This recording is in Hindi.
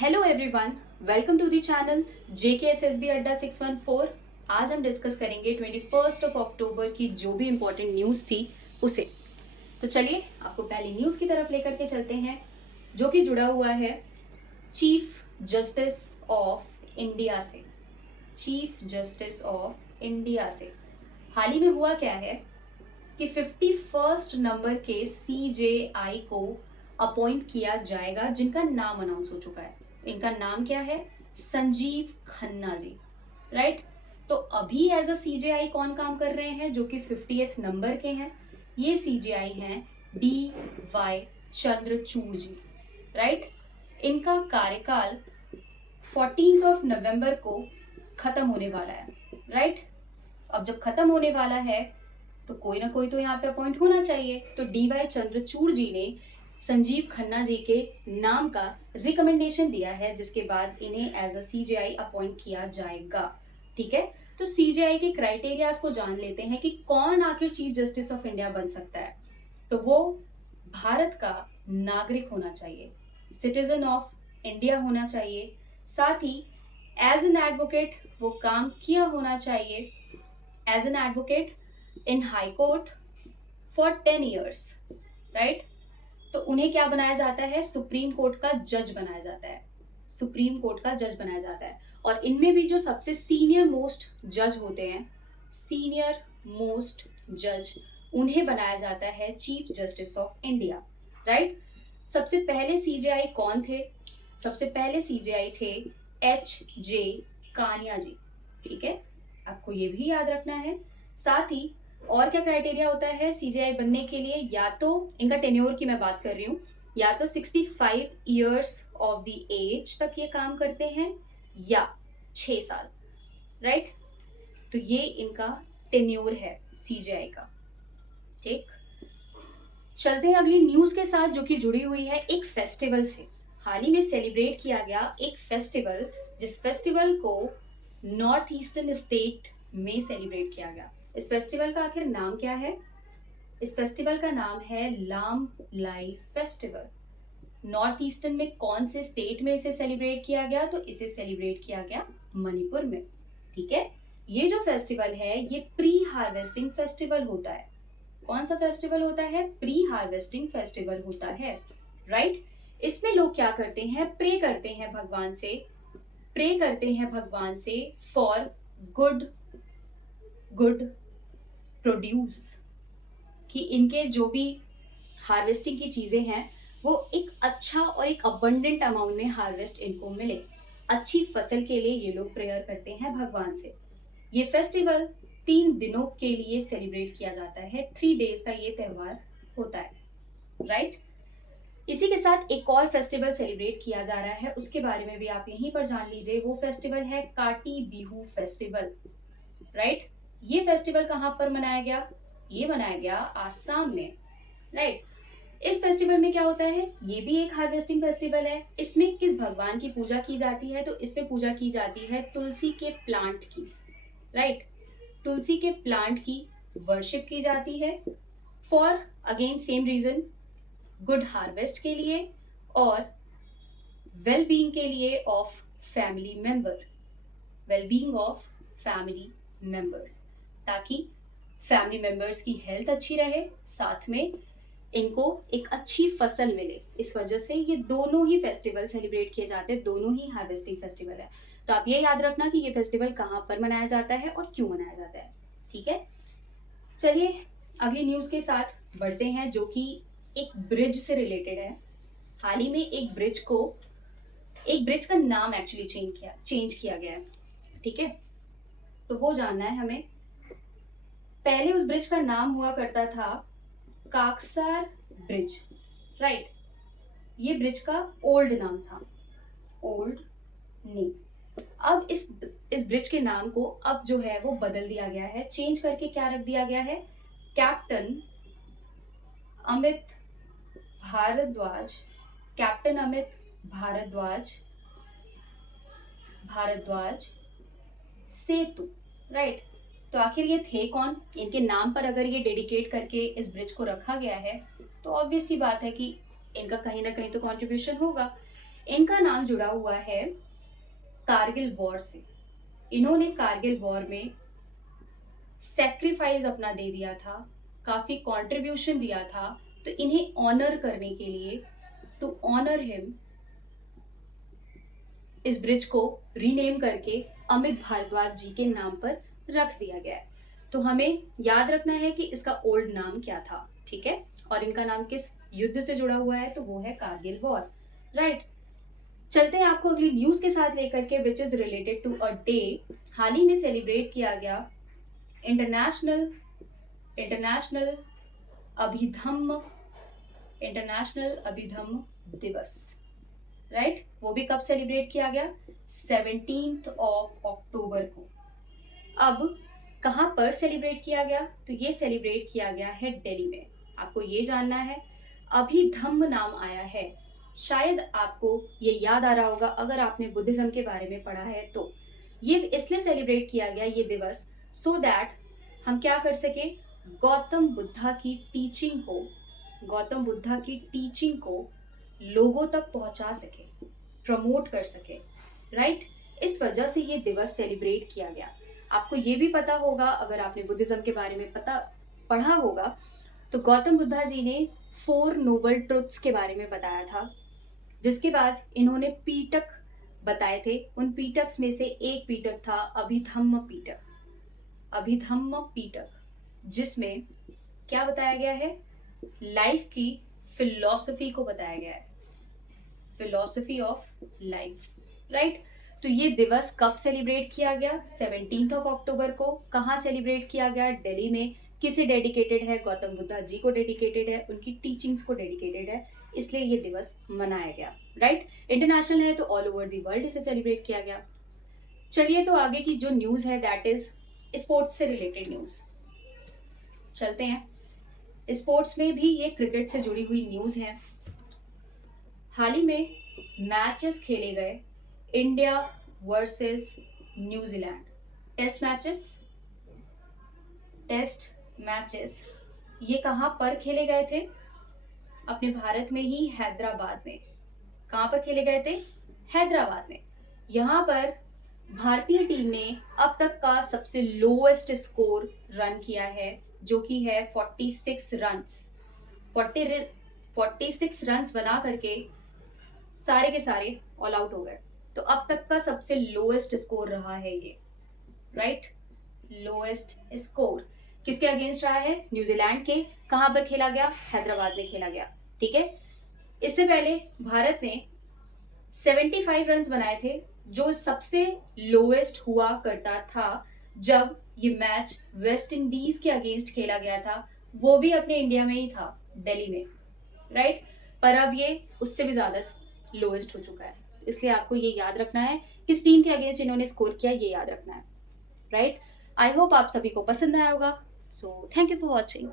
Hello everyone, welcome to the channel JKSSB Adda 614। आज हम डिस्कस करेंगे 21 अक्टूबर की जो भी इम्पोर्टेंट न्यूज़ थी उसे। तो चलिए आपको पहली न्यूज़ की तरफ लेकर के चलते हैं, जो कि जुड़ा हुआ है चीफ जस्टिस ऑफ इंडिया से। चीफ जस्टिस ऑफ इंडिया से हाल ही में हुआ क्या है कि 51st नंबर के CJI को अपॉइंट किया जाएगा, जिनका नाम अनाउंस हो चुका है। इनका नाम क्या है? संजीव खन्ना जी, राइट। तो अभी एज अ CJI कौन काम कर रहे हैं, जो कि 50th नंबर के हैं? ये CJI हैं DY चंद्रचूड़ जी, राइट। इनका कार्यकाल 14 नवंबर को खत्म होने वाला है, राइट। अब जब खत्म होने वाला है तो कोई ना कोई तो यहाँ पे अपॉइंट होना चाहिए। तो DY चंद्रचूड़ जी ने संजीव खन्ना जी के नाम का रिकमेंडेशन दिया है, जिसके बाद इन्हें एज अ CJI अपॉइंट किया जाएगा। ठीक है, तो CJI के क्राइटेरियाज को जान लेते हैं कि कौन आखिर चीफ जस्टिस ऑफ इंडिया बन सकता है। तो वो भारत का नागरिक होना चाहिए, सिटीजन ऑफ इंडिया होना चाहिए, साथ ही एज एन एडवोकेट वो काम किया होना चाहिए, as an advocate in high court for 10 years, right. तो उन्हें क्या बनाया जाता है? सुप्रीम कोर्ट का जज बनाया जाता है। सुप्रीम कोर्ट का जज बनाया जाता है। और इनमें भी जो सबसे सीनियर मोस्ट जज होते हैं, सीनियर मोस्ट जज, उन्हें बनाया जाता है chief justice of India, right. सबसे पहले CJI कौन थे? सबसे पहले CJI थे HJ कानिया जी। ठीक है, आपको ये भी याद रखना है। साथ ही और क्या क्राइटेरिया होता है CJI बनने के लिए? या तो इनका टेन्योर की मैं बात कर रही हूँ, या तो 65 years ऑफ द एज तक ये काम करते हैं, या 6 साल, राइट। तो ये इनका टेन्योर है CJI का। ठीक, चलते हैं अगली न्यूज के साथ, जो कि जुड़ी हुई है एक फेस्टिवल से। हाल ही में सेलिब्रेट किया गया एक फेस्टिवल, जिस फेस्टिवल को नॉर्थ ईस्टर्न स्टेट में सेलिब्रेट किया गया। इस फेस्टिवल का आखिर नाम क्या है? इस फेस्टिवल का नाम है लाम लाई फेस्टिवल। नॉर्थ ईस्टर्न में कौन से स्टेट में इसे सेलिब्रेट किया गया? तो इसे सेलिब्रेट किया गया मणिपुर में। ठीक है, ये जो फेस्टिवल है ये प्री हार्वेस्टिंग फेस्टिवल होता है। कौन सा फेस्टिवल होता है? प्री हार्वेस्टिंग फेस्टिवल होता है, राइट। इसमें लोग क्या करते हैं? प्रे करते हैं भगवान से, प्रे करते हैं भगवान से फॉर गुड प्रोड्यूस, कि इनके जो भी हार्वेस्टिंग की चीजें हैं वो एक अच्छा और एक अबंडेंट अमाउंट में हार्वेस्ट इनको मिले। अच्छी फसल के लिए ये लोग प्रेयर करते हैं भगवान से। ये फेस्टिवल 3 दिनों के लिए सेलिब्रेट किया जाता है। 3 days का ये त्योहार होता है, राइट। इसी के साथ एक और फेस्टिवल सेलिब्रेट किया जा रहा है, उसके बारे में भी आप यहीं पर जान लीजिए। वो फेस्टिवल है काटी बिहू फेस्टिवल, राइट। ये फेस्टिवल कहाँ पर मनाया गया? ये मनाया गया आसाम में, राइट। इस फेस्टिवल में क्या होता है? ये भी एक हार्वेस्टिंग फेस्टिवल है। इसमें किस भगवान की पूजा की जाती है? तो इसमें पूजा की जाती है तुलसी के प्लांट की, राइट। तुलसी के प्लांट की वर्शिप की जाती है for again same reason, good harvest के लिए और वेल बीइंग के लिए of family member, well being of family members, ताकि फैमिली मेंबर्स की हेल्थ अच्छी रहे, साथ में इनको एक अच्छी फसल मिले। इस वजह से ये दोनों ही फेस्टिवल सेलिब्रेट किए जाते हैं, दोनों ही हार्वेस्टिंग फेस्टिवल है। तो आप ये याद रखना कि ये फेस्टिवल कहाँ पर मनाया जाता है और क्यों मनाया जाता है। ठीक है, चलिए अगली न्यूज के साथ बढ़ते हैं, जो कि एक ब्रिज से रिलेटेड है। हाल ही में एक ब्रिज का नाम एक्चुअली चेंज किया गया है। ठीक है, तो वो जानना है हमें। पहले उस ब्रिज का नाम हुआ करता था काकसार ब्रिज, राइट। ये ब्रिज का ओल्ड नाम था, ओल्ड नेम। अब इस ब्रिज के नाम को अब जो है वो बदल दिया गया है, चेंज करके क्या रख दिया गया है? कैप्टन अमित भारद्वाज, कैप्टन अमित भारद्वाज सेतु, राइट। तो आखिर ये थे कौन? इनके नाम पर अगर ये डेडिकेट करके इस ब्रिज को रखा गया है, तो ऑब्वियस सी बात है कि इनका कहीं ना कहीं तो कंट्रीब्यूशन होगा। इनका नाम जुड़ा हुआ है कारगिल वॉर से। इन्होंने कारगिल वॉर में सेक्रीफाइस अपना दे दिया था, काफी कंट्रीब्यूशन दिया था, तो इन्हें ऑनर करने के लिए, टू ऑनर हिम, इस ब्रिज को रीनेम करके अमित भारद्वाज जी के नाम पर रख दिया गया है। तो हमें याद रखना है कि इसका ओल्ड नाम क्या था, ठीक है, और इनका नाम किस युद्ध से जुड़ा हुआ है, तो वो है कारगिल वॉर, राइट। चलते हैं आपको अगली न्यूज के साथ लेकर के, which is related to a day. हाल ही में सेलिब्रेट किया गया इंटरनेशनल अभिधम्म इंटरनेशनल अभिधम्म दिवस, राइट। वो भी कब सेलिब्रेट किया गया? 17th ऑफ अक्टूबर को। अब कहाँ पर सेलिब्रेट किया गया? तो ये सेलिब्रेट किया गया है दिल्ली में। आपको ये जानना है, अभिधम्म नाम आया है, शायद आपको ये याद आ रहा होगा अगर आपने बुद्धिज्म के बारे में पढ़ा है। तो ये इसलिए सेलिब्रेट किया गया ये दिवस, सो दैट हम क्या कर सके, गौतम बुद्धा की टीचिंग को लोगों तक पहुंचा सके, प्रमोट कर सके, राइट। इस वजह से ये दिवस सेलिब्रेट किया गया। आपको ये भी पता होगा, अगर आपने बुद्धिज्म के बारे में पढ़ा होगा, तो गौतम बुद्धा जी ने 4 नोबल ट्रुथ्स के बारे में बताया था, जिसके बाद इन्होंने पीटक बताए थे। उन पीटक्स में से एक पीटक था अभिधम्म पीटक, जिसमें क्या बताया गया है, लाइफ की फिलॉसफी को बताया गया है, फिलॉसफी ऑफ लाइफ, राइट। तो ये दिवस कब सेलिब्रेट किया गया? 17th ऑफ अक्टूबर को। कहाँ सेलिब्रेट किया गया? दिल्ली में। किसे डेडिकेटेड है? गौतम बुद्धा जी को डेडिकेटेड है, उनकी टीचिंग्स को डेडिकेटेड है, इसलिए ये दिवस मनाया गया, राइट। इंटरनेशनल है तो ऑल ओवर द वर्ल्ड इसे सेलिब्रेट किया गया। चलिए, तो आगे की जो न्यूज़ है दैट इज स्पोर्ट्स से रिलेटेड न्यूज़। चलते हैं, स्पोर्ट्स में भी ये क्रिकेट से जुड़ी हुई न्यूज़ है। हाल ही में मैचेस खेले गए, India versus New Zealand, test matches ये कहाँ पर खेले गए थे? अपने भारत में ही, हैदराबाद में। कहाँ पर खेले गए थे? हैदराबाद में। यहाँ पर भारतीय टीम ने अब तक का सबसे लोएस्ट स्कोर रन किया है, जो कि है 46 रन्स बना करके सारे के सारे ऑल आउट हो गए। तो अब तक का सबसे लोएस्ट स्कोर रहा है ये, राइट। लोएस्ट स्कोर किसके अगेंस्ट रहा है? न्यूजीलैंड के। कहां पर खेला गया? हैदराबाद में खेला गया, ठीक है। इससे पहले भारत ने 75 रन्स बनाए थे, जो सबसे लोएस्ट हुआ करता था जब ये मैच वेस्ट इंडीज के अगेंस्ट खेला गया था, वो भी अपने इंडिया में ही था, दिल्ली में, राइट। पर अब ये उससे भी ज्यादा लोएस्ट हो चुका है, इसलिए आपको ये याद रखना है किस टीम के अगेंस्ट इन्होंने स्कोर किया, ये याद रखना है, राइट। आई होप आप सभी को पसंद आया होगा। So thank you for watching.